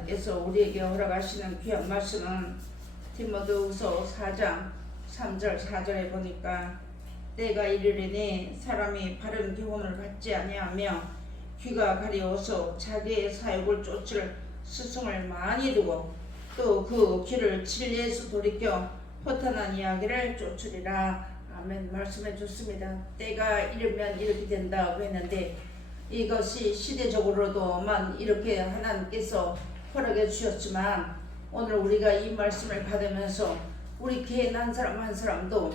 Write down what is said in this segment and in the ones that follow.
하나님께서 우리에게 허락하시는 귀한 말씀은 디모데후서 4장 3절 4절에 보니까 때가 이르리니 사람이 바른 교훈을 받지 아니하며 귀가 가려워서 자기의 사욕을 쫓을 스승을 많이 두고 또 그 귀를 진리에서 돌이켜 허탄한 이야기를 쫓으리라. 아멘. 말씀해 줬습니다. 때가 이르면 이렇게 된다고 했는데 이것이 시대적으로도만 이렇게 하나님께서 허락해 주셨지만 오늘 우리가 이 말씀을 받으면서 우리 개인 한 사람 한 사람도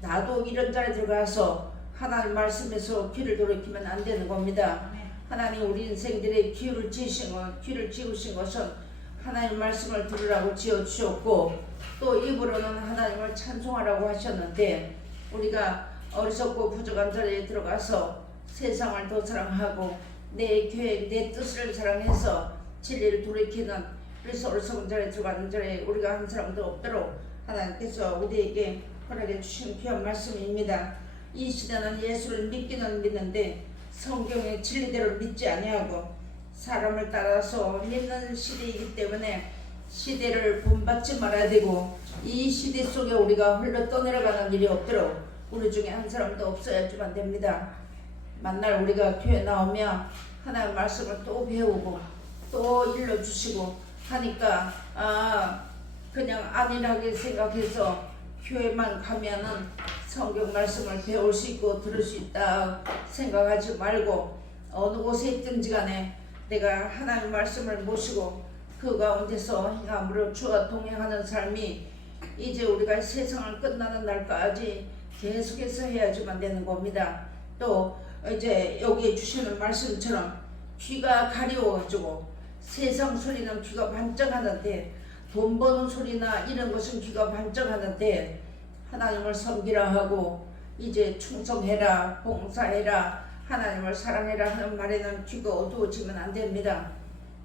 나도 이런 자리에 들어가서 하나님 말씀에서 귀를 돌이키면 안 되는 겁니다. 하나님 우리 인생들의 귀를 지으신 것은 하나님 말씀을 들으라고 지어주셨고 또 입으로는 하나님을 찬송하라고 하셨는데 우리가 어리석고 부족한 자리에 들어가서 세상을 더 사랑하고 내 계획, 내 뜻을 사랑해서 진리를 돌이키는 그래서 어리석은 자리에 들어가는 자리에 우리가 한 사람도 없도록 하나님께서 우리에게 허락해 주신 귀한 말씀입니다. 이 시대는 예수를 믿기는 믿는데 성경의 진리대로 믿지 아니하고 사람을 따라서 믿는 시대이기 때문에 시대를 본받지 말아야 되고 이 시대 속에 우리가 흘러 떠내려가는 일이 없도록 우리 중에 한 사람도 없어야지만 됩니다. 만날 우리가 교회 나오면 하나님의 말씀을 또 배우고 또 일러주시고 하니까 그냥 안일하게 생각해서 교회만 가면은 성경 말씀을 배울 수 있고 들을 수 있다 생각하지 말고 어느 곳에 있든지 간에 내가 하나님의 말씀을 모시고 그 가운데서 행함으로 주와 동행하는 삶이 이제 우리가 세상을 끝나는 날까지 계속해서 해야지만 되는 겁니다. 또 이제 여기에 주시는 말씀처럼 귀가 가려워가지고 세상 소리는 귀가 반짝하는데 돈 버는 소리나 이런 것은 귀가 반짝하는데 하나님을 섬기라 하고 이제 충성해라 봉사해라 하나님을 사랑해라 하는 말에는 귀가 어두워지면 안 됩니다.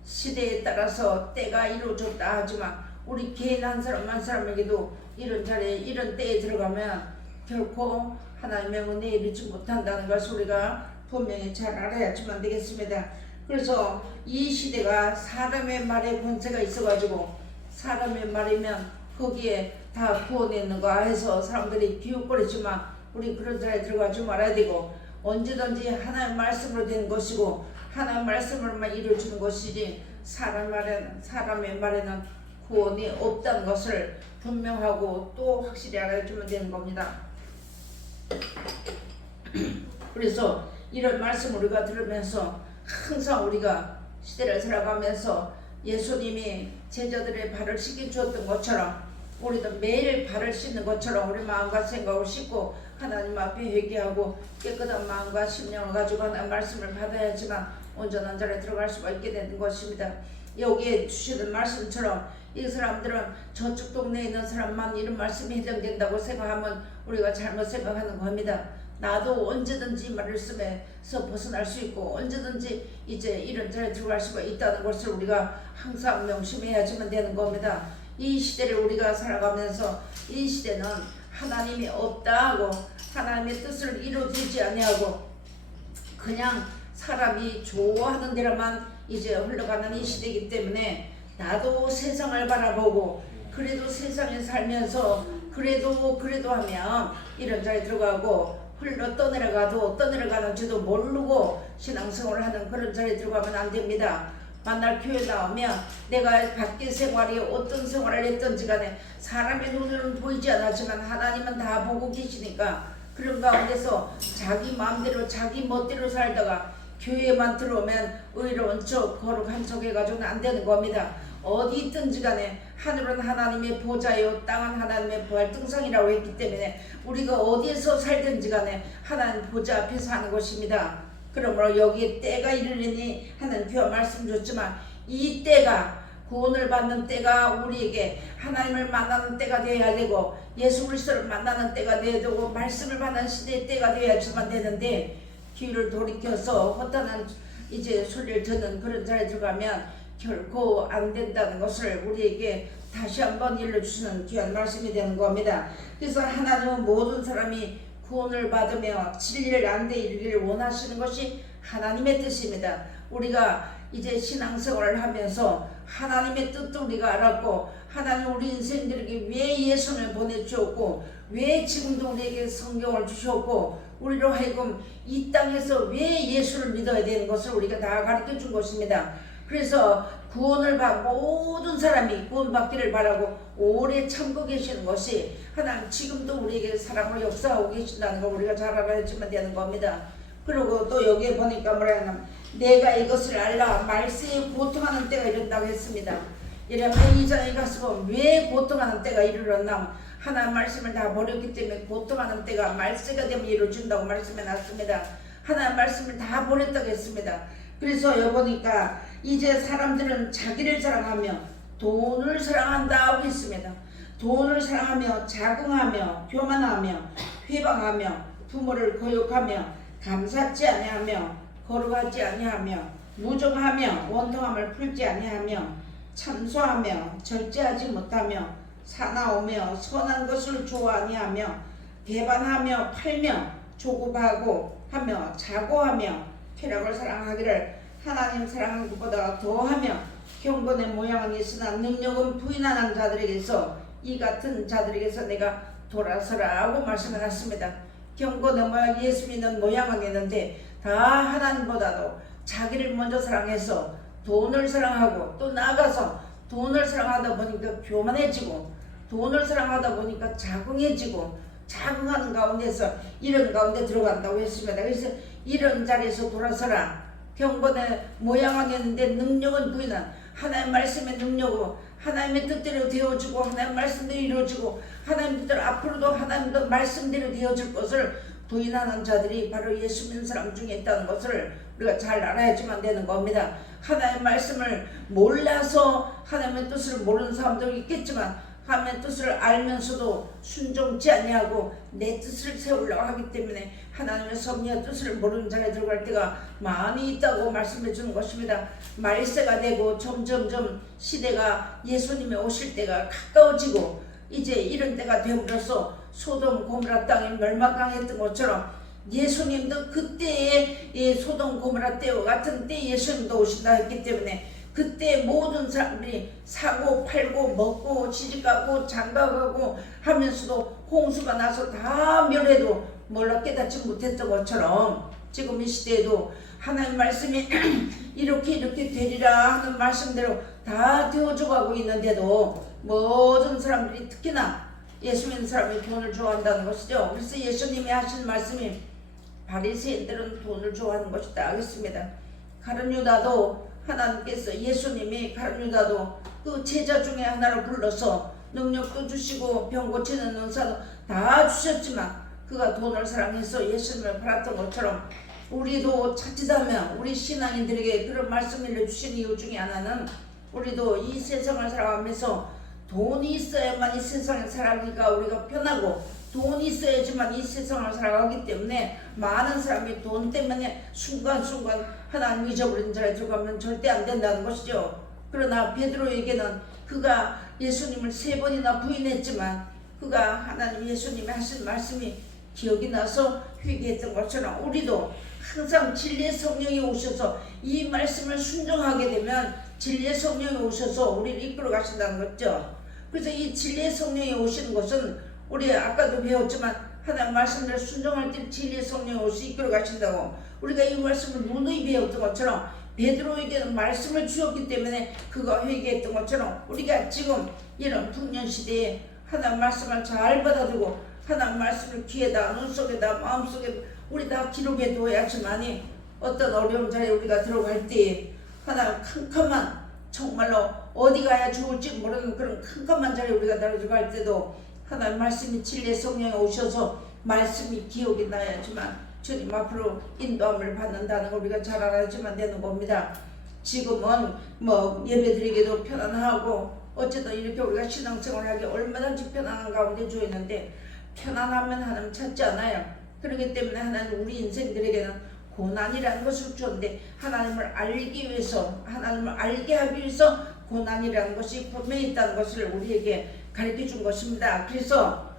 시대에 따라서 때가 이루어졌다 하지만 우리 개인 한 사람 한 사람에게도 이런 자리에 이런 때에 들어가면 결코 하나님의 은혜에 이르지 못한다는 것을 우리가 분명히 잘 알아야지만 되겠습니다. 그래서 이 시대가 사람의 말에 권세가 있어가지고 사람의 말이면 거기에 다 구원이 있는가 해서 사람들이 기웃거리지만 우리 그런 자리에 들어가지 말아야 되고 언제든지 하나님의 말씀으로 된 것이고 하나님의 말씀으로만 이루어지는 것이지 사람의 말에는 구원이 없다는 것을 분명하고 또 확실히 알아주면 되는 겁니다. 그래서 이런 말씀 우리가 들으면서 항상 우리가 시대를 살아가면서 예수님이 제자들의 발을 씻겨주었던 것처럼 우리도 매일 발을 씻는 것처럼 우리 마음과 생각을 씻고 하나님 앞에 회개하고 깨끗한 마음과 심령을 가지고 하나님 말씀을 받아야지만 온전한 자리에 들어갈 수가 있게 되는 것입니다. 여기에 주시는 말씀처럼 이 사람들은 저쪽 동네에 있는 사람만 이런 말씀이 해당된다고 생각하면 우리가 잘못 생각하는 겁니다. 나도 언제든지 말씀에서 벗어날 수 있고 언제든지 이제 이런 자리에 들어갈 수가 있다는 것을 우리가 항상 명심해야지만 되는 겁니다. 이 시대를 우리가 살아가면서 이 시대는 하나님이 없다 하고 하나님의 뜻을 이루어지지 아니하고 그냥 사람이 좋아하는 대로만 이제 흘러가는 이 시대이기 때문에 나도 세상을 바라보고 그래도 세상에 살면서 그래도 하면 이런 자리에 들어가고 흘러 떠내려가는지도 모르고 신앙생활을 하는 그런 자리에 들어가면 안 됩니다. 만날 교회 나오면 내가 밖에 생활이 어떤 생활을 했든지 간에 사람의 눈으로는 보이지 않았지만 하나님은 다 보고 계시니까 그런 가운데서 자기 마음대로 자기 멋대로 살다가 교회만 들어오면 의로운 척 거룩한 척 해가지고는 안 되는 겁니다. 어디 있든지 간에 하늘은 하나님의 보좌요 땅은 하나님의 부활등상이라고 했기 때문에 우리가 어디에서 살든지 간에 하나님 보좌 앞에 사는 것입니다. 그러므로 여기에 때가 이르리니 하는 귀한 말씀 줬지만 이 때가 구원을 받는 때가 우리에게 하나님을 만나는 때가 되어야 되고 예수 그리스도를 만나는 때가 되어야 되고 말씀을 받는 시대의 때가 되어야지만 되는데 귀를 돌이켜서 허탄한 이제 소리를 듣는 그런 자리에 들어가면 결코 안 된다는 것을 우리에게 다시 한번 일러주시는 귀한 말씀이 되는 겁니다. 그래서 하나님은 모든 사람이 구원을 받으며 진리를 안되 이르기를 원하시는 것이 하나님의 뜻입니다. 우리가 이제 신앙생활을 하면서 하나님의 뜻도 우리가 알았고 하나님 우리 인생들에게 왜 예수를 보내주셨고 왜 지금도 우리에게 성경을 주셨고 우리로 하여금 이 땅에서 왜 예수를 믿어야 되는 것을 우리가 다 가르쳐 준 것입니다. 그래서 구원을 받 모든 사람이 구원받기를 바라고 오래 참고 계시는 것이 하나님 지금도 우리에게 사랑으로 역사하고 계신다는 걸 우리가 잘 알아야지만 되는 겁니다. 그리고 또 여기에 보니까 뭐라 하냐면 내가 이것을 알라 말세에 고통하는 때가 이른다고 했습니다. 이러면 2장에 가서 보면 왜 고통하는 때가 이르렀나 하나님 말씀을 다 버렸기 때문에 고통하는 때가 말세가 되면 이루어진다고 말씀해 놨습니다. 하나님 말씀을 다 버렸다고 했습니다. 그래서 여기 보니까 이제 사람들은 자기를 사랑하며 돈을 사랑한다고 했습니다. 돈을 사랑하며 자긍하며 교만하며 회방하며 부모를 거역하며 감사치 아니하며 거룩하지 아니하며 무정하며 원통함을 풀지 아니하며 참소하며 절제하지 못하며 사나우며 선한 것을 좋아하니하며 배반하며 팔며 조급하고 하며 자고하며 쾌락을 사랑하기를 하나님 사랑하는 것보다 더하며 경건의 모양은 있으나 능력은 부인하는 자들에게서 이 같은 자들에게서 내가 돌아서라고 말씀해놨습니다. 경건의 모양 예수 믿는 모양은 있는데 다 하나님보다도 자기를 먼저 사랑해서 돈을 사랑하고 또 나아가서 돈을 사랑하다 보니까 교만해지고 돈을 사랑하다 보니까 자긍해지고 자긍하는 가운데서 이런 가운데 들어간다고 했습니다. 그래서 이런 자리에서 돌아서라. 경건의 모양은 있는데 능력은 부인한 하나님 말씀의 능력으로 하나님의 뜻대로 되어지고 하나님 말씀대로 이루어지고 하나님 뜻대로 앞으로도 하나님의 말씀대로 되어질 것을 부인하는 자들이 바로 예수 믿는 사람 중에 있다는 것을 우리가 잘 알아야지만 되는 겁니다. 하나님의 말씀을 몰라서 하나님의 뜻을 모르는 사람도 있겠지만 하나님의 뜻을 알면서도 순종치 아니하고 내 뜻을 세우려고 하기 때문에 하나님의 섭리와 뜻을 모르는 자에 들어갈 때가 많이 있다고 말씀해 주는 것입니다. 말세가 되고 점점점 시대가 예수님이 오실 때가 가까워지고 이제 이런 때가 되어버려서 소돔 고모라 땅에 멸망당했던 것처럼 예수님도 그때의 소돔 고모라 때와 같은 때 예수님도 오신다 했기 때문에 그때 모든 사람들이 사고 팔고 먹고 시집가고 장가가고 하면서도 홍수가 나서 다 멸해도 몰라 깨닫지 못했던 것처럼 지금 이 시대에도 하나님 말씀이 이렇게 되리라 하는 말씀대로 다 되어져 가고 있는데도 모든 사람들이 특히나 예수 믿는 사람이 돈을 좋아한다는 것이죠. 그래서 예수님이 하신 말씀이 바리새인들은 돈을 좋아하는 것이다 하겠습니다. 가룟 유다도 하나님께서 예수님이 가룟 유다도 그 제자 중에 하나를 불러서 능력도 주시고 병 고치는 은사도 다 주셨지만 그가 돈을 사랑해서 예수님을 팔았던 것처럼 우리도 자칫하면 우리 신앙인들에게 그런 말씀을 주신 이유 중에 하나는 우리도 이 세상을 살아가면서 돈이 있어야만 이 세상을 살아가기가 우리가 편하고 돈이 있어야지만 이 세상을 살아가기 때문에 많은 사람이 돈 때문에 순간순간 하나님 잊어버린 자리에 들어가면 절대 안 된다는 것이죠. 그러나 베드로에게는 그가 예수님을 3번이나 부인했지만 그가 하나님 예수님이 하신 말씀이 기억이 나서 회개했던 것처럼 우리도 항상 진리의 성령이 오셔서 이 말씀을 순종하게 되면 진리의 성령이 오셔서 우리를 이끌어 가신다는 거죠. 그래서 이 진리의 성령이 오시는 것은 우리 아까도 배웠지만 하나님 말씀을 순종할 때 진리의 성령이 오시 이끌어 가신다고 우리가 이 말씀을 누누이 배웠던 것처럼 베드로에게는 말씀을 주었기 때문에 그가 회개했던 것처럼 우리가 지금 이런 풍년 시대에 하나님 말씀을 잘 받아들고 하나님 말씀을 귀에다 눈속에다 마음속에 우리 다 기록해 둬야지만이 어떤 어려운 자리에 우리가 들어갈 때에 하나님 캄캄한 정말로 어디 가야 좋을지 모르는 그런 캄캄한 자리에 우리가 들어갈 때도 하나님 말씀이 진리의 성령이 오셔서 말씀이 기억이 나야지만 주님 앞으로 인도함을 받는다는 걸 우리가 잘 알아야지만 되는 겁니다. 지금은 뭐 예배드리기도 편안하고 어쨌든 이렇게 우리가 신앙생활을 하기 얼마든지 편안한 가운데 주었는데 편안하면 하나님 찾지 않아요. 그렇기 때문에 하나님 우리 인생들에게는 고난이라는 것을 주었는데 하나님을 알기 위해서 하나님을 알게 하기 위해서 고난이라는 것이 분명히 있다는 것을 우리에게 가르쳐 준 것입니다. 그래서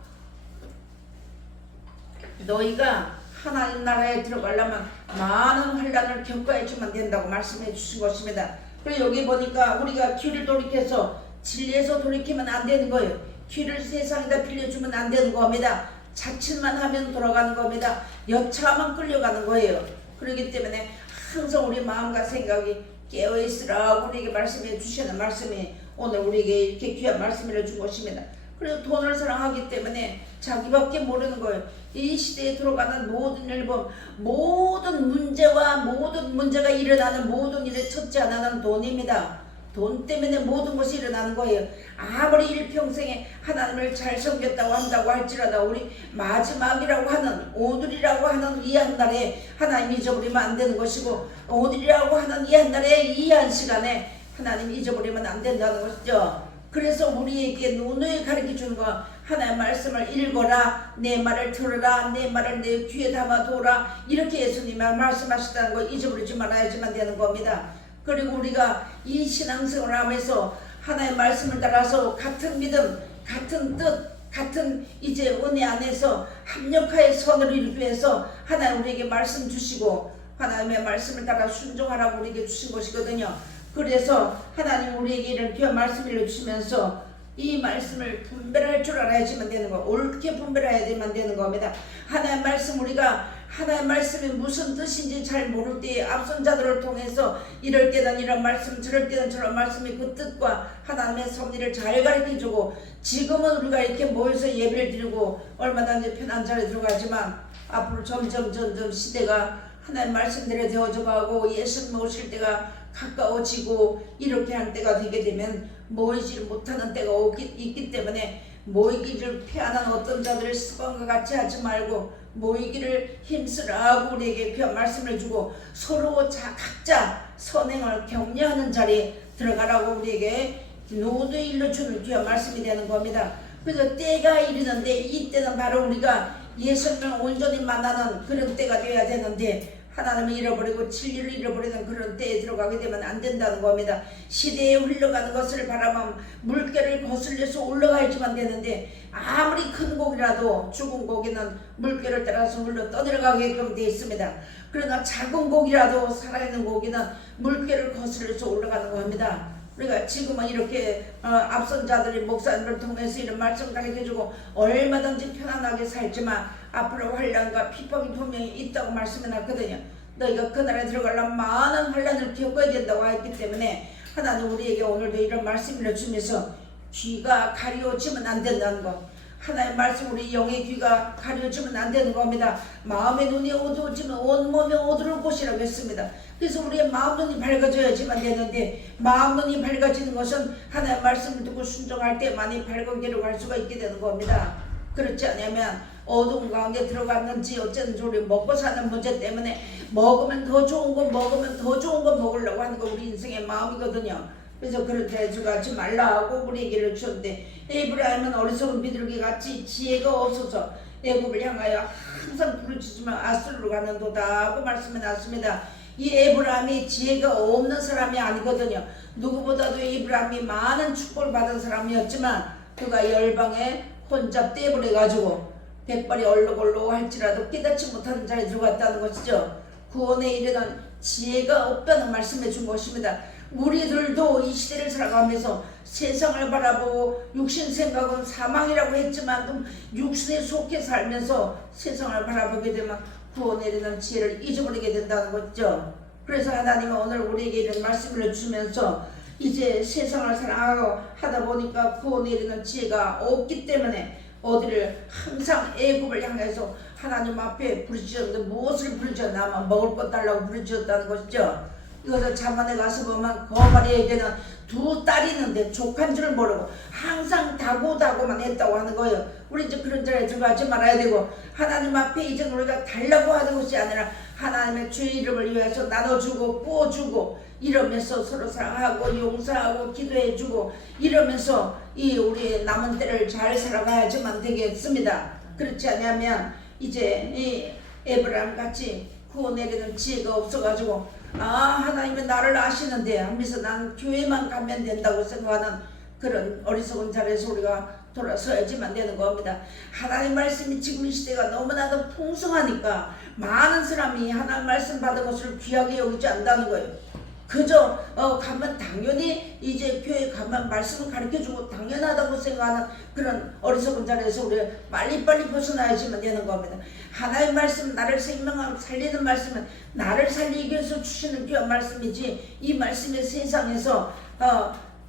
너희가 하나님 나라에 들어가려면 많은 환난을 겪어야지만 된다고 말씀해 주신 것입니다. 그리고 여기 보니까 우리가 귀를 돌이켜서 진리에서 돌이키면 안 되는 거예요. 귀를 세상에다 빌려주면 안 되는 겁니다. 자칫만 하면 돌아가는 겁니다. 여차하면 끌려가는 거예요. 그렇기 때문에 항상 우리 마음과 생각이 깨어있으라고 우리에게 말씀해 주시는 말씀이 오늘 우리에게 이렇게 귀한 말씀을 준 것입니다. 그래서 돈을 사랑하기 때문에 자기밖에 모르는 거예요. 이 시대에 들어가는 모든 일본, 모든 문제가 일어나는 모든 일의 첫째 하나는 돈입니다. 돈 때문에 모든 것이 일어나는 거예요. 아무리 일평생에 하나님을 잘 섬겼다고 한다고 할지라도 우리 마지막이라고 하는 오늘이라고 하는 이 한 날에 하나님 잊어버리면 안 되는 것이고, 오늘이라고 하는 이 한 날에 이 한 시간에 하나님 잊어버리면 안 된다는 것이죠. 그래서 우리에게 누누이 가르쳐 주는 거, 하나님의 말씀을 읽어라, 내 말을 들어라, 내 말을 내 귀에 담아두라, 이렇게 예수님이 말씀하셨다는 거 잊어버리지 말아야지만 되는 겁니다. 그리고 우리가 이 신앙생활을 하면서 하나님의 말씀을 따라서 같은 믿음, 같은 뜻, 같은 이제 은혜 안에서 합력하여 선을 이루기 위해서 하나님 우리에게 말씀 주시고 하나님의 말씀을 따라 순종하라고 우리에게 주신 것이거든요. 그래서 하나님 우리에게 이런 귀한 말씀을 주시면서 이 말씀을 분별할 줄 알아야지만 되는 거, 옳게 분별해야지만 되는 겁니다. 하나님의 말씀, 우리가 하나님의 말씀이 무슨 뜻인지 잘 모를 때에 앞선 자들을 통해서 이럴 때는 이런 말씀, 저럴 때는 저런 말씀이 그 뜻과 하나님의 섭리를 잘 가르쳐주고, 지금은 우리가 이렇게 모여서 예배를 드리고 얼마나 이제 편한 자리에 들어가지만 앞으로 점점 시대가 하나님의 말씀대로 되어져 가고 예수님 오실 때가 가까워지고 이렇게 할 때가 되게 되면 모이지 못하는 때가 있기 때문에 모이기를 피하는 어떤 자들의 습관과 같이 하지 말고 모이기를 힘쓰라고 우리에게 귀한 말씀을 주고 서로 각자 선행을 격려하는 자리에 들어가라고 우리에게 누누이 일러주는 귀한 말씀이 되는 겁니다. 그래서 때가 이르는데 이때는 바로 우리가 예수님을 온전히 만나는 그런 때가 되어야 되는데 하나님을 잃어버리고 진리를 잃어버리는 그런 때에 들어가게 되면 안 된다는 겁니다. 시대에 흘러가는 것을 바라보면 물결을 거슬려서 올라가야지만 되는데 아무리 큰 고기라도 죽은 고기는 물결을 따라서 흘러 떠내려가게끔 되어 있습니다. 그러나 작은 고기라도 살아있는 고기는 물결을 거슬려서 올라가는 겁니다. 우리가 지금은 이렇게 앞선 자들이 목사님을 통해서 이런 말씀 가르쳐주고 얼마든지 편안하게 살지만 앞으로 환난과 핍박이 분명히 있다고 말씀해놨거든요. 너희가 그 나라에 들어가려면 많은 환난을 겪어야 된다고 했기 때문에 하나님 우리에게 오늘도 이런 말씀을 주면서 귀가 가려지면 안 된다는 것, 하나님의 말씀 우리 영의 귀가 가려지면 안 되는 겁니다. 마음의 눈이 어두워지면 온몸이 어두울 곳이라고 했습니다. 그래서 우리의 마음 눈이 밝아져야지만 되는데 마음 눈이 밝아지는 것은 하나님의 말씀을 듣고 순종할 때 많이 밝게 갈 수가 있게 되는 겁니다. 그렇지 않으면 어두운 가운데 들어갔는지 어쨌든 우리 먹고 사는 문제 때문에 먹으면 더 좋은 거 먹으려고 하는 거 우리 인생의 마음이거든요. 그래서 그렇게 해주지 말라고 우리 얘기를 주셨는데 에브라임은 어리석은 비둘기 같이 지혜가 없어서 애굽을 향하여 항상 부르짖으며 아수르로 가는도다 하고 말씀해 놨습니다. 이 에브라임이 지혜가 없는 사람이 아니거든요. 누구보다도 에브라임이 많은 축복을 받은 사람이었지만 그가 열방에 혼잡 떼버려 가지고 백발이 얼룩얼룩 할지라도 깨닫지 못하는 자리에 들어갔다는 것이죠. 구원에 이르는 지혜가 없다는 말씀해 준 것입니다. 우리들도 이 시대를 살아가면서 세상을 바라보고 육신 생각은 사망이라고 했지만 육신에 속해 살면서 세상을 바라보게 되면 구원에 이르는 지혜를 잊어버리게 된다는 거죠. 그래서 하나님은 오늘 우리에게 이런 말씀을 주면서 이제 세상을 살아가고 하다 보니까 구원에 이르는 지혜가 없기 때문에 어디를 항상 애굽을 향해서 하나님 앞에 부르짖었는데 무엇을 부르짖었나? 먹을 것 달라고 부르짖었다는 것이죠. 이것을 자문에 가서 보면 거발이에게는 두 딸이 있는데 족한 줄 모르고 항상 다고만 했다고 하는 거예요. 우리 이제 그런 자리에 들어가지 말아야 되고 하나님 앞에 이제 우리가 달라고 하는 것이 아니라 하나님의 주의 이름을 위해서 나눠주고 부어주고 이러면서 서로 사랑하고 용서하고 기도해주고 이러면서 이 우리의 남은 때를 잘 살아가야지만 되겠습니다. 그렇지 않으면 이제 이 에브라임 같이 구원에 이르는 지혜가 없어가지고 하나님은 나를 아시는데 하면서 난 교회만 가면 된다고 생각하는 그런 어리석은 자리에서 우리가 돌아서야지만 되는 겁니다. 하나님 말씀이 지금 이 시대가 너무나도 풍성하니까 많은 사람이 하나님 말씀 받은 것을 귀하게 여기지 않는다는 거예요. 그저 가면 당연히 이제 교회 가면 말씀을 가르쳐주고 당연하다고 생각하는 그런 어리석은 자리에서 우리가 빨리빨리 벗어나야지만 되는 겁니다. 하나님 말씀, 나를 생명하고 살리는 말씀은 나를 살리기 위해서 주시는 귀한 말씀이지, 이 말씀이 세상에서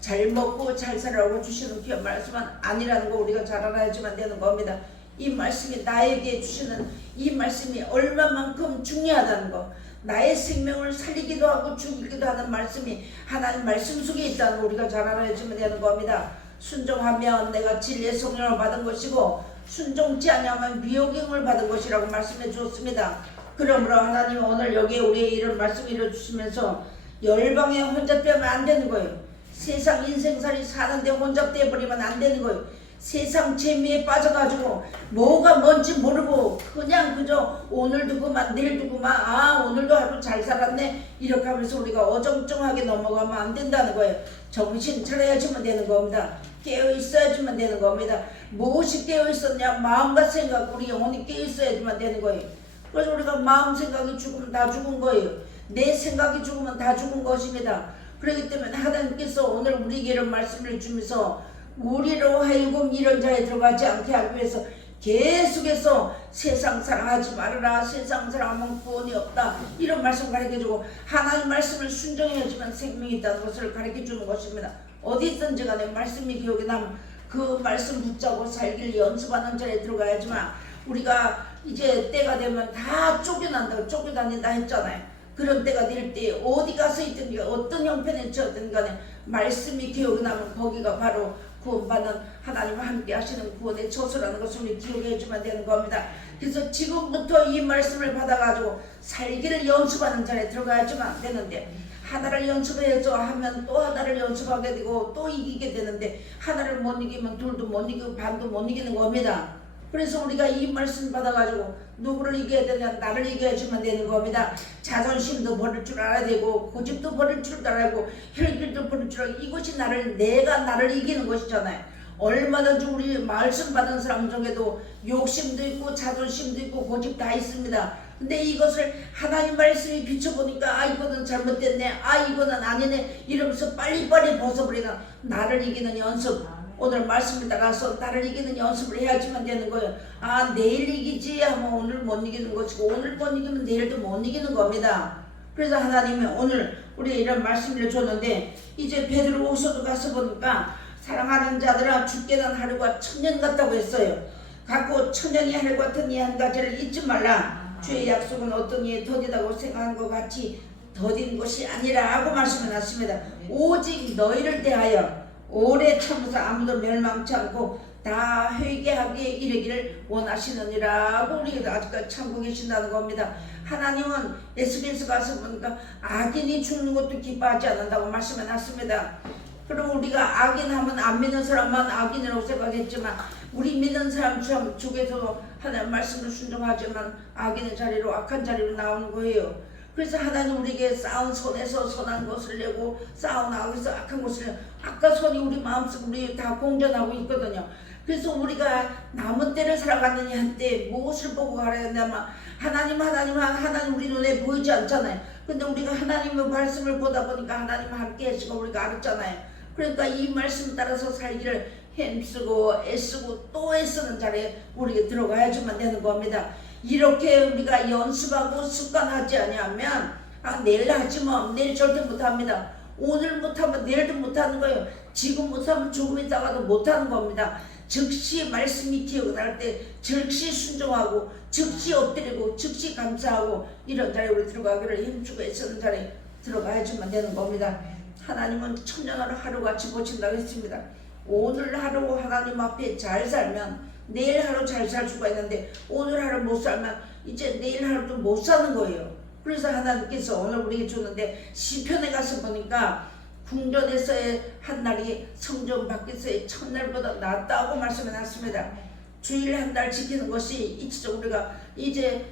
잘 먹고 잘 살라고 주시는 귀한 말씀은 아니라는 거 우리가 잘 알아야지만 되는 겁니다. 이 말씀이 나에게 주시는 이 말씀이 얼마만큼 중요하다는 거, 나의 생명을 살리기도 하고 죽이기도 하는 말씀이 하나님 말씀 속에 있다는 거 우리가 잘 알아야지만 되는 겁니다. 순종하면 내가 진리의 성령을 받은 것이고 순종치 아니하면 미혹임을 받은 것이라고 말씀해 주었습니다. 그러므로 하나님 오늘 여기에 우리의 이런 말씀을 이뤄주시면서 열방에 혼잡되면 안 되는 거예요. 세상 인생살이 사는데 혼잡되어 버리면 안 되는 거예요. 세상 재미에 빠져가지고 뭐가 뭔지 모르고 그냥 그저 오늘도 그만 내일도 그만 오늘도 하루 잘 살았네 이렇게 하면서 우리가 어정쩡하게 넘어가면 안 된다는 거예요. 정신 차려야지만 되는 겁니다. 깨어있어야지만 되는 겁니다. 무엇이 깨어있었냐? 마음과 생각, 우리 영혼이 깨어있어야지만 되는 거예요. 그래서 우리가 마음 생각이 죽으면 다 죽은 거예요. 내 생각이 죽으면 다 죽은 것입니다. 그렇기 때문에 하나님께서 오늘 우리에게 이런 말씀을 주면서 우리로 하여금 이런 자에 들어가지 않게 하기 위해서 계속해서 세상 사랑하지 말아라, 세상 사랑하면 구원이 없다, 이런 말씀 가르쳐주고 하나님 말씀을 순종해야지만 생명이 있다는 것을 가르쳐주는 것입니다. 어디 있든지 간에 말씀이 기억에 남으면 그 말씀 붙잡고 살기를 연습하는 자리에 들어가야지만, 우리가 이제 때가 되면 다 쫓겨난다고 쫓겨다닌다 했잖아요. 그런 때가 될 때 어디 가서 있든 어떤 형편에 처하든 간에 말씀이 기억에 나면 거기가 바로 구원받는 하나님과 함께 하시는 구원의 처소라는 것을 우리 기억해 주면 되는 겁니다. 그래서 지금부터 이 말씀을 받아가지고 살기를 연습하는 자리에 들어가야지만 되는데, 하나를 연습해서 하면 또 하나를 연습하게 되고 또 이기게 되는데, 하나를 못 이기면 둘도 못 이기고 반도 못 이기는 겁니다. 그래서 우리가 이 말씀 받아가지고 누구를 이겨야 되냐? 나를 이겨야지만 되는 겁니다. 자존심도 버릴 줄 알아야 되고 고집도 버릴 줄 알아야 되고 혈기도 버릴 줄 알아야 되고, 이것이 내가 나를 이기는 것이잖아요. 얼마든지 우리 말씀 받은 사람 중에도 욕심도 있고 자존심도 있고 고집 다 있습니다. 근데 이것을 하나님 말씀이 비춰보니까 이거는 잘못됐네, 이거는 아니네 이러면서 빨리빨리 벗어버리는 나를 이기는 연습, 오늘 말씀을 따라서 나를 이기는 연습을 해야지만 되는 거예요. 내일 이기지 하면 오늘 못 이기는 것이고, 오늘 못 이기면 내일도 못 이기는 겁니다. 그래서 하나님이 오늘 우리 이런 말씀을 줬는데, 이제 베드로후서도 가서 보니까 사랑하는 자들아 죽게는 하루가 천년 같다고 했어요. 갖고 천년이 하루 같은 이 한 가지를 잊지 말라. 주의 약속은 어떤 이에 더디다고 생각한 것 같이 더딘 것이 아니라 하고 말씀을 하십니다. 오직 너희를 대하여 오래 참으사 아무도 멸망치 않고 다 회개하기에 이르기를 원하시느니라고 우리가 아직까지 참고 계신다는 겁니다. 하나님은 에스겔서 가서 보니까 악인이 죽는 것도 기뻐하지 않는다고 말씀해 놨습니다. 그럼 우리가 악인하면 안 믿는 사람만 악인이라고 생각했지만, 우리 믿는 사람 중에서도 하나님 말씀을 순종하지만 악인의 자리로, 악한 자리로 나오는 거예요. 그래서 하나님 우리에게 싸운 손에서 선한 것을 내고 싸운 악에서 악한 것을 내고, 아까 손이 우리 마음속 우리 다 공존하고 있거든요. 그래서 우리가 남은 때를 살아가느니 한때 무엇을 보고 가야 되냐면 하나님 우리 눈에 보이지 않잖아요. 근데 우리가 하나님의 말씀을 보다 보니까 하나님과 함께 하시고 우리가 알았잖아요. 그러니까 이 말씀 따라서 살기를 힘쓰고 애쓰고 또 애쓰는 자리에 우리가 들어가야지만 되는 겁니다. 이렇게 우리가 연습하고 습관하지 아니하면 내일 하지 뭐, 내일 절대 못합니다. 오늘 못하면 내일도 못하는 거예요. 지금 못하면 조금 있다가도 못하는 겁니다. 즉시 말씀이 기억날 때 즉시 순종하고 즉시 엎드리고 즉시 감사하고 이런 자리에 우리 들어가기를 힘주고 애쓰는 자리에 들어가야지만 되는 겁니다. 하나님은 천년을 하루같이 보신다고 했습니다. 오늘 하루 하나님 앞에 잘 살면 내일 하루 잘 살 수가 있는데, 오늘 하루 못 살면 이제 내일 하루도 못 사는 거예요. 그래서 하나님께서 오늘 우리에게 줬는데, 시편에 가서 보니까 궁전에서의 한 날이 성전 밖에서의 첫날보다 낫다고 말씀해 놨습니다. 주일 한 달 지키는 것이 이치적 우리가 이제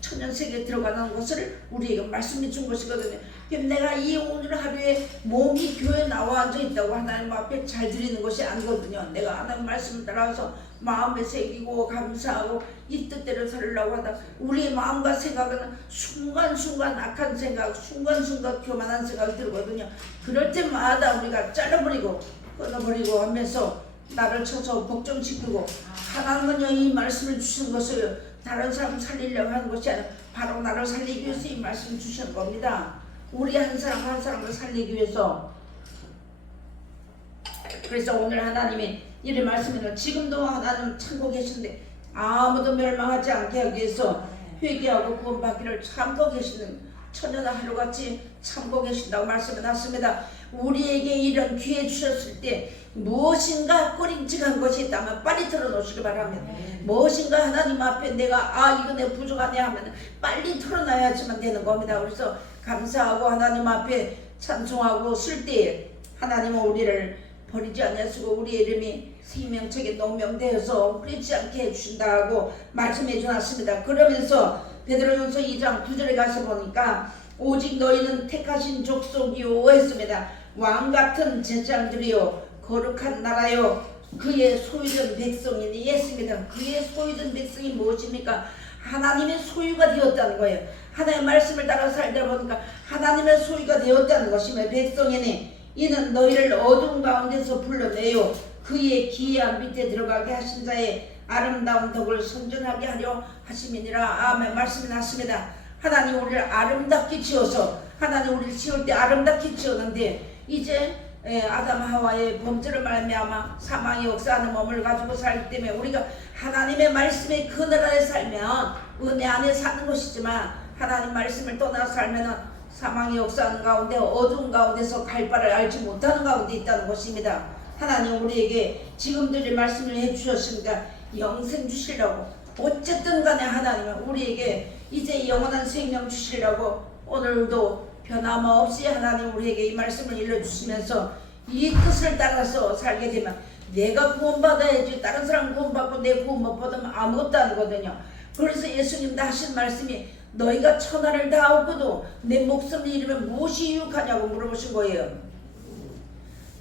천년세계에 들어가는 것을 우리에게 말씀해 준 것이거든요. 그럼 내가 이 오늘 하루에 몸이 교회에 나와 앉아 있다고 하나님 앞에 잘 드리는 것이 아니거든요. 내가 하나님 말씀을 따라서 마음에 새기고 감사하고 이 뜻대로 살려고 하다 우리의 마음과 생각은 순간순간 악한 생각, 순간순간 교만한 생각이 들거든요. 그럴 때마다 우리가 잘라버리고 끊어버리고 하면서 나를 쳐서 복종시키고 하나님은요 이 말씀을 주신 것을 다른 사람 살리려고 하는 것이 아니라 바로 나를 살리기 위해서 이 말씀을 주신 겁니다. 우리 한 사람 한 사람을 살리기 위해서. 그래서 오늘 하나님이 이런 말씀을 지금도 하나님 참고 계신데 아무도 멸망하지 않게 하기 위해서 회개하고 구원받기를 참고 계시는 천연한 하루같이 참고 계신다고 말씀을 하십니다. 우리에게 이런 기회 주셨을 때 무엇인가 꺼림칙한 것이 있다면 빨리 털어놓으시기 바랍니다. 무엇인가 하나님 앞에 내가 이거 내 부족하네 하면 빨리 털어놔야지만 되는 겁니다. 그래서 감사하고 하나님 앞에 찬송하고 쓸 때에 하나님은 우리를 버리지 않으시고 우리의 이름이 생명책에 노명되어서 흐리지 않게 해주신다고 말씀해 주셨습니다. 그러면서 베드로전서 2장 9절에 가서 보니까 오직 너희는 택하신 족속이요 했습니다. 왕같은 제사장들이요 거룩한 나라요 그의 소유된 백성이니 했습니다. 그의 소유된 백성이 무엇입니까? 하나님의 소유가 되었다는 거예요. 하나님의 말씀을 따라 살다 보니까 하나님의 소유가 되었다는 것이며 백성이니 이는 너희를 어둠 가운데서 불러내요 그의 기이한 밑에 들어가게 하신 자의 아름다운 덕을 선전하게 하려 하심이니라. 아멘. 말씀이 났습니다. 하나님 우리를 아름답게 지어서 하나님 우리를 지을 때 아름답게 지었는데 이제 아담 하와의 범죄를 말미암아 사망의 역사하는 몸을 가지고 살기 때문에 우리가 하나님의 말씀의 그 나라에 살면 은혜 안에 사는 것이지만 하나님 말씀을 떠나 살면 사망의 역사하는 가운데 어두운 가운데서 갈 바를 알지 못하는 가운데 있다는 것입니다. 하나님 우리에게 지금들의 말씀을 해주셨으니까 영생 주시려고 어쨌든 간에 하나님은 우리에게 이제 영원한 생명 주시려고 오늘도 변함없이 하나님 우리에게 이 말씀을 일러주시면서 이 뜻을 따라서 살게 되면 내가 구원받아야지 다른 사람 구원받고 내 구원 못 받으면 아무것도 아니거든요. 그래서 예수님도 하신 말씀이 너희가 천하를 다 얻고도 내 목숨을 잃으면 무엇이 유익하냐고 물어보신 거예요.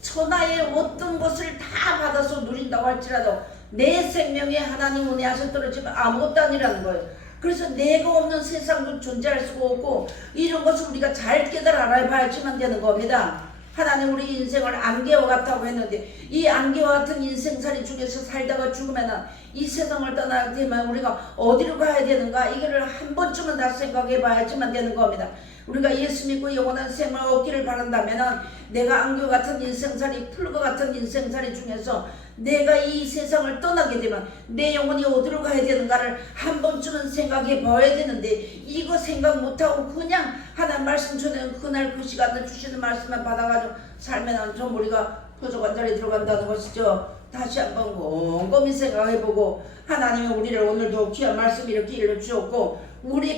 천하의 어떤 것을 다 받아서 누린다고 할지라도 내 생명에 하나님 은혜하셔 떨어지면 아무것도 아니라는 거예요. 그래서 내가 없는 세상도 존재할 수가 없고 이런 것을 우리가 잘 깨달아 알아봐야지만 되는 겁니다. 하나님 우리 인생을 안개와 같다고 했는데 이 안개와 같은 인생살이 중에서 살다가 죽으면 이 세상을 떠나게 되면 우리가 어디로 가야 되는가 이거를 한 번쯤은 다 생각해 봐야지만 되는 겁니다. 우리가 예수 믿고 영원한 생명을 얻기를 바란다면 내가 안개와 같은 인생살이 풀과 같은 인생살이 중에서 내가 이 세상을 떠나게 되면 내 영혼이 어디로 가야 되는가를 한 번쯤은 생각해 봐야 되는데 이거 생각 못하고 그냥 하나님 말씀 전에 그날 그 시간에 주시는 말씀만 받아가지고 살면 좀 우리가 부족한 자리에 들어간다는 것이죠. 다시 한번 곰곰이 생각해보고 하나님이 우리를 오늘도 귀한 말씀 이렇게 일러주셨고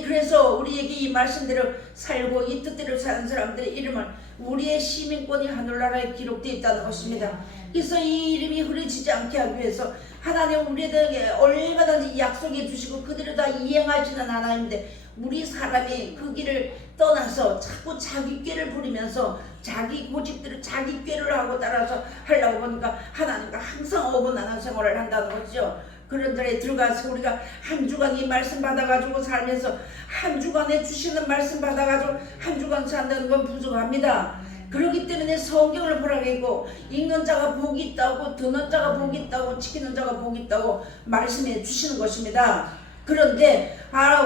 그래서 우리에게 이 말씀대로 살고 이 뜻대로 사는 사람들의 이름을 우리의 시민권이 하늘나라에 기록되어 있다는 것입니다. 그래서 이 이름이 흐려지지 않게 하기 위해서 하나님 우리에게 얼마든지 약속해 주시고 그대로 다 이행하시는 하나님인데 우리 사람이 그 길을 떠나서 자꾸 자기 꾀를 부리면서 자기 고집대로 자기 꾀를 하고 따라서 하려고 보니까 하나님과 항상 어긋나는 생활을 한다는 거죠. 그런 자리에 들어가서 우리가 한 주간 이 말씀 받아가지고 살면서 한 주간에 주시는 말씀 받아가지고 한 주간 산다는 건 부족합니다. 그렇기 때문에 성경을 보라고 읽는 자가 복이 있다고 듣는 자가 복이 있다고 지키는 자가 복이 있다고 말씀해 주시는 것입니다. 그런데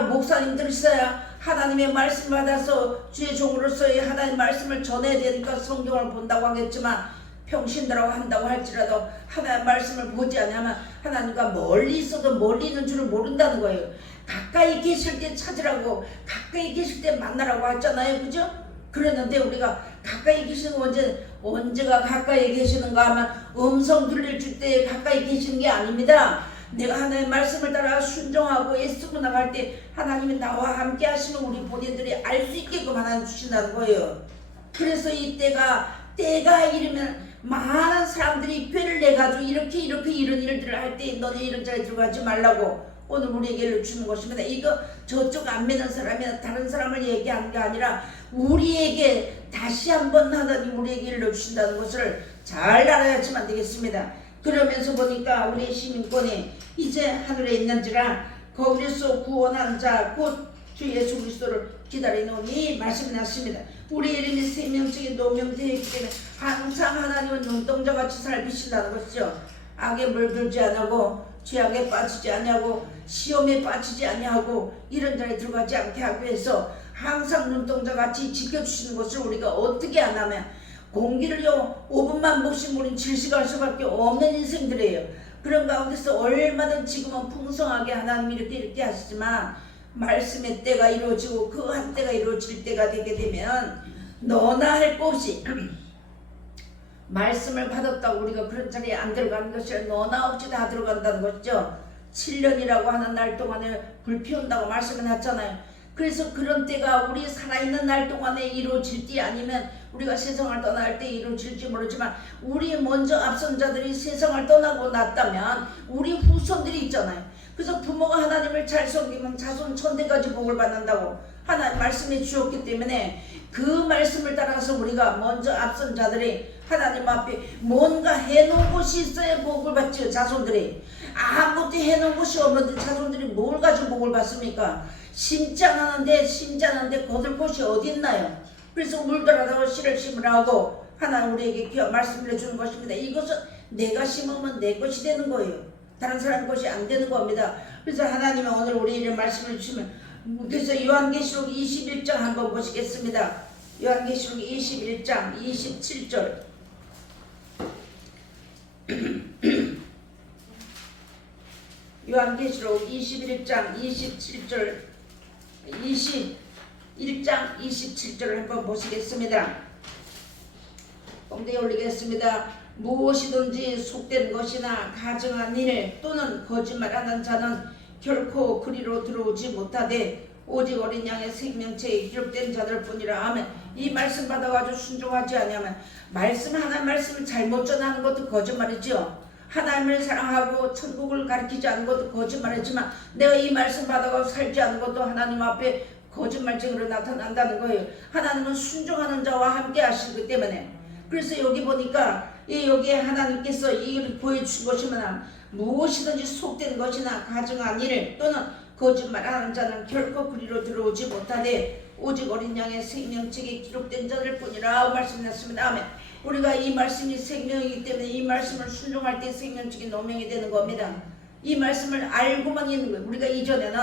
목사님 들으셔야 하나님의 말씀 받아서 주의 종으로서의 하나님의 말씀을 전해야 되니까 성경을 본다고 하겠지만 평신도라고 한다고 할지라도 하나님의 말씀을 보지 않으면 하나님과 멀리 있어도 멀리 있는 줄을 모른다는 거예요. 가까이 계실 때 찾으라고 가까이 계실 때 만나라고 하잖아요. 그죠? 그랬는데 우리가 가까이 계시는 거 언제가 가까이 계시는가 하면 음성 들릴 때 가까이 계시는 게 아닙니다. 내가 하나님의 말씀을 따라 순종하고 애쓰고 나갈 때 하나님이 나와 함께 하시면 우리 본인들이 알 수 있게끔 하나님 주신다는 거예요. 그래서 이 때가 이르면 많은 사람들이 꾀를 내가지고 이렇게 이런 일들을 할 때 너네 이런 자리에 들어가지 말라고 오늘 우리에게 일러 주는 것입니다. 이거 저쪽 안 믿는 사람이나 다른 사람을 얘기하는 게 아니라 우리에게 다시 한번 하나님 우리에게 일러 주신다는 것을 잘 알아야지만 되겠습니다. 그러면서 보니까 우리 시민권이 이제 하늘에 있는지라 거기서 구원하는 자 곧 주 예수 그리스도를 기다리노니 말씀이 났습니다. 우리 이름이 생명적인 노명되어 있기 때문에 항상 하나님은 눈동자같이 살피신다는 것이죠. 악에 물들지 아니하고 죄악에 빠지지 아니하고 시험에 빠지지 아니하고 이런 자리에 들어가지 않게 하기 위해서 항상 눈동자같이 지켜주시는 것을 우리가 어떻게 하냐면 공기를요 5분만 보신 분이 질식할 수밖에 없는 인생들이에요. 그런 가운데서 얼마든 지금은 풍성하게 하나님이 이렇게 하시지만 말씀의 때가 이루어지고 그 한 때가 이루어질 때가 되게 되면 너나 할 것이 말씀을 받았다고 우리가 그런 자리에 안 들어가는 것이 아니라 너나 없이 다 들어간다는 것이죠. 7년이라고 하는 날 동안에 불 피운다고 말씀을 했잖아요. 그래서 그런 때가 우리 살아있는 날 동안에 이루어질지 아니면 우리가 세상을 떠날 때 이루어질지 모르지만 우리 먼저 앞선 자들이 세상을 떠나고 났다면 우리 후손들이 있잖아요. 그래서 부모가 하나님을 잘 섬기면 자손 천대까지 복을 받는다고 하나님 말씀해 주셨기 때문에 그 말씀을 따라서 우리가 먼저 앞선 자들이 하나님 앞에 뭔가 해놓은 곳이 있어야 복을 받지요. 자손들이 아무것도 해놓은 곳이 없는데 자손들이 뭘 가지고 복을 받습니까? 심지 않았는데 거둘 곳이 어디 있나요? 그래서 물들어다가 씨를 심으라고 하나님 우리에게 귀한 말씀을 해주는 것입니다. 이것은 내가 심으면 내 것이 되는 거예요. 다른 사람 것이 안 되는 겁니다. 그래서 하나님은 오늘 우리에게 말씀을 주시면 그래서 요한계시록 21장 한번 보시겠습니다. 요한계시록 21장 27절 요한계시록 21장 27절 21장 27절을 한번 보시겠습니다. 엉덩이 올리겠습니다. 무엇이든지 속된 것이나 가증한 일 또는 거짓말하는 자는 결코 그리로 들어오지 못하되 오직 어린 양의 생명체에 기록된 자들 뿐이라 하면 이 말씀 받아가지고 순종하지 아니하면 하나님 말씀을 잘못 전하는 것도 거짓말이죠. 하나님을 사랑하고 천국을 가르치지 않은 것도 거짓말이지만 내가 이 말씀 받아가지고 살지 않은 것도 하나님 앞에 거짓말쟁이로 나타난다는 거예요. 하나님은 순종하는 자와 함께 하시기 때문에 그래서 여기 보니까 여기에 하나님께서 이를 보여주신 것이면 무엇이든지 속된 것이나 가증한 일 또는 거짓말하는 자는 결코 그리로 들어오지 못하되 오직 어린 양의 생명책에 기록된 자들 뿐이라 말씀하셨습니다. 아멘. 우리가 이 말씀이 생명이기 때문에 이 말씀을 순종할 때 생명책이 노명이 되는 겁니다. 이 말씀을 알고만 있는 거예요. 우리가 이전에는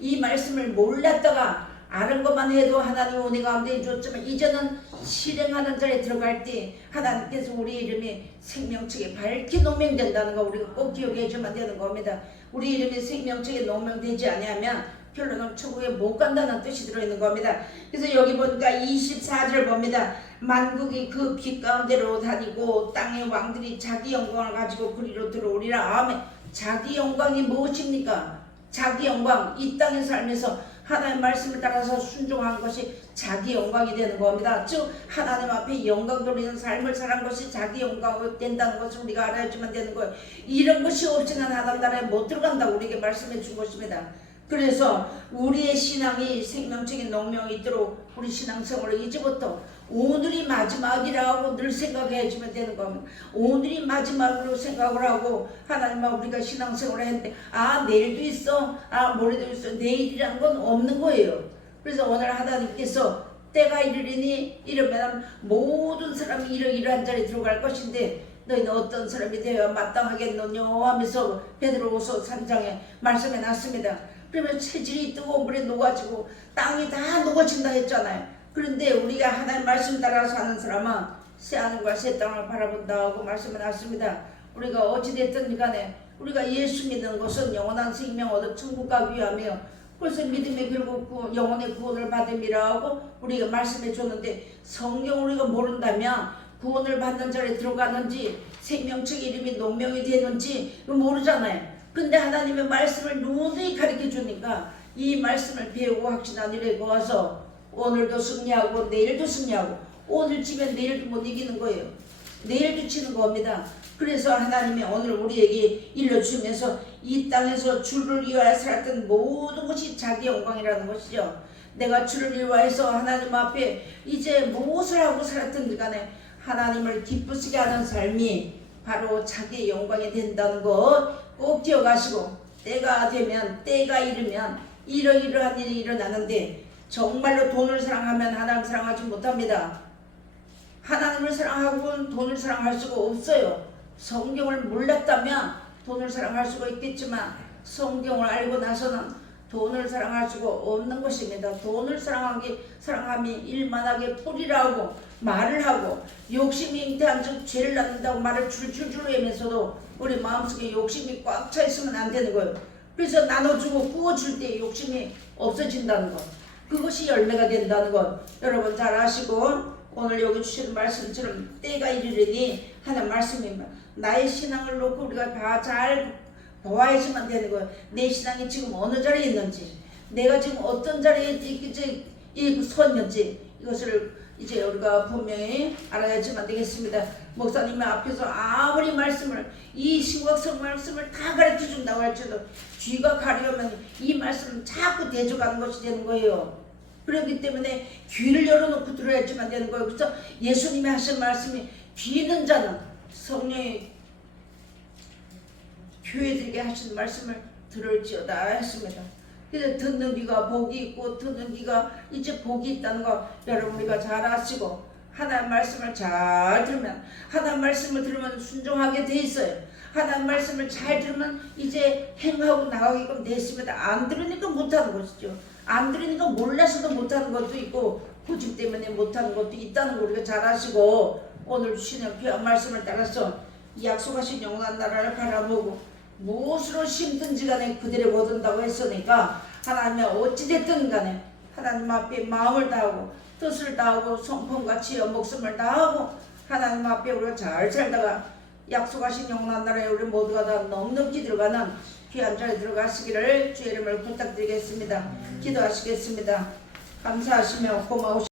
이 말씀을 몰랐다가 아는 것만 해도 하나님 은혜 가운데 해줬지만 이제는 실행하는 자리에 들어갈 때 하나님께서 우리 이름이 생명책에 밝게 노명된다는 거 우리가 꼭 기억해 주면 되는 겁니다. 우리 이름이 생명책에 노명되지 아니하면 결론은 천국에 못 간다는 뜻이 들어있는 겁니다. 그래서 여기 보니까 24절 봅니다. 만국이 그 빛 가운데로 다니고 땅의 왕들이 자기 영광을 가지고 그리로 들어오리라. 아멘. 자기 영광이 무엇입니까? 자기 영광, 이 땅에 살면서 하나님 말씀을 따라서 순종한 것이 자기 영광이 되는 겁니다. 즉 하나님 앞에 영광 돌리는 삶을 사는 것이 자기 영광이 된다는 것을 우리가 알아야지만 되는 거예요. 이런 것이 없이는 하나님 나라에 못 들어간다고 우리에게 말씀해 준 것입니다. 그래서 우리의 신앙이 생명적인 농명이 있도록 우리 신앙생활을 이제부터 오늘이 마지막이라고 늘 생각해 주면 되는 겁니다. 오늘이 마지막으로 생각을 하고 하나님과 우리가 신앙생활을 했는데 내일도 있어 모레도 있어 내일이라는 건 없는 거예요. 그래서 오늘 하나님께서 때가 이르리니 이러면 모든 사람이 이러한 자리에 들어갈 것인데 너희는 어떤 사람이 되어야 마땅하겠느냐 하면서 베드로후서 3장에 말씀해 놨습니다. 그러면 체질이 뜨거운 물에 녹아지고 땅이 다 녹아진다 했잖아요. 그런데 우리가 하나님 말씀 따라 사는 사람은 새하늘과 새 땅을 바라본다 하고 말씀을 하십니다. 우리가 어찌됐든 간에 우리가 예수 믿는 것은 영원한 생명 얻어 천국 가기 위하며 그래서 믿음의 결국 영혼의 구원을 받음이라 하고 우리가 말씀해 줬는데 성경 우리가 모른다면 구원을 받는 자리에 들어가는지 생명책 이름이 농명이 되는지 모르잖아요. 근데 하나님의 말씀을 누누이 가르쳐 주니까 이 말씀을 배우고 확신한 일에 모아서 오늘도 승리하고 내일도 승리하고 오늘 지면 내일도 못 이기는 거예요. 내일도 치는 겁니다. 그래서 하나님이 오늘 우리에게 일러주면서 이 땅에서 주를 위하여 살았던 모든 것이 자기 영광이라는 것이죠. 내가 주를 위하여서 하나님 앞에 이제 무엇을 하고 살았든 간에 하나님을 기쁘시게 하는 삶이 바로 자기의 영광이 된다는 것 꼭 기억하시고, 때가 되면 때가 이르면 이러이러한 일이 일어나는데 정말로 돈을 사랑하면 하나님 사랑하지 못합니다. 하나님을 사랑하고는 돈을 사랑할 수가 없어요. 성경을 몰랐다면 돈을 사랑할 수가 있겠지만 성경을 알고 나서는 돈을 사랑할 수가 없는 것입니다. 돈을 사랑함이 일만하게 뿌리라고 말을 하고 욕심이 잉태한 즉 죄를 낳는다고 말을 줄줄줄 외면서도 우리 마음속에 욕심이 꽉 차 있으면 안 되는 거예요. 그래서 나눠주고 구워줄 때 욕심이 없어진다는 것, 그것이 열매가 된다는 것 여러분 잘 아시고, 오늘 여기 주시는 말씀처럼 때가 이르리니 하는 말씀입니다. 나의 신앙을 놓고 우리가 다 잘 보아야지만 되는 거예요. 내 신앙이 지금 어느 자리에 있는지, 내가 지금 어떤 자리에 서 있는지 이것을 이제 우리가 분명히 알아야지만 되겠습니다. 목사님의 앞에서 아무리 말씀을 이 신약성 말씀을 다 가르쳐 준다고 할지라도 귀가 가려면 이 말씀은 자꾸 대적하는 것이 되는 거예요. 그렇기 때문에 귀를 열어놓고 들어야지만 되는 거예요. 그래서 예수님이 하신 말씀이 귀 있는 자는 성령의 교회들에게 하신 말씀을 들을지어다 했습니다. 그래서 듣는 귀가 복이 있고 듣는 귀가 이제 복이 있다는 거 여러분 우리가 잘 아시고, 하나님 말씀을 잘 들으면, 하나님 말씀을 들으면 순종하게 돼 있어요. 하나님 말씀을 잘 들으면 이제 행하고 나가게끔 돼 있습니다. 안 들으니까 못하는 것이죠. 안 들으니까 몰라서도 못하는 것도 있고 고집 때문에 못하는 것도 있다는 걸 우리가 잘 아시고, 오늘 주시는 귀한 말씀을 따라서 약속하신 영원한 나라를 바라보고 무엇으로 힘든지 간에 그들을 거둔다고 했으니까 하나님이 어찌됐든 간에 하나님 앞에 마음을 다하고 뜻을 다하고 성품과 지혜 목숨을 다하고 하나님 앞에 우리가 잘 살다가 약속하신 영원한 나라에 우리 모두가 다 넉넉히 들어가는 귀한 자리에 들어가시기를 주의 이름을 부탁드리겠습니다. 기도하시겠습니다. 감사하시며 고마우시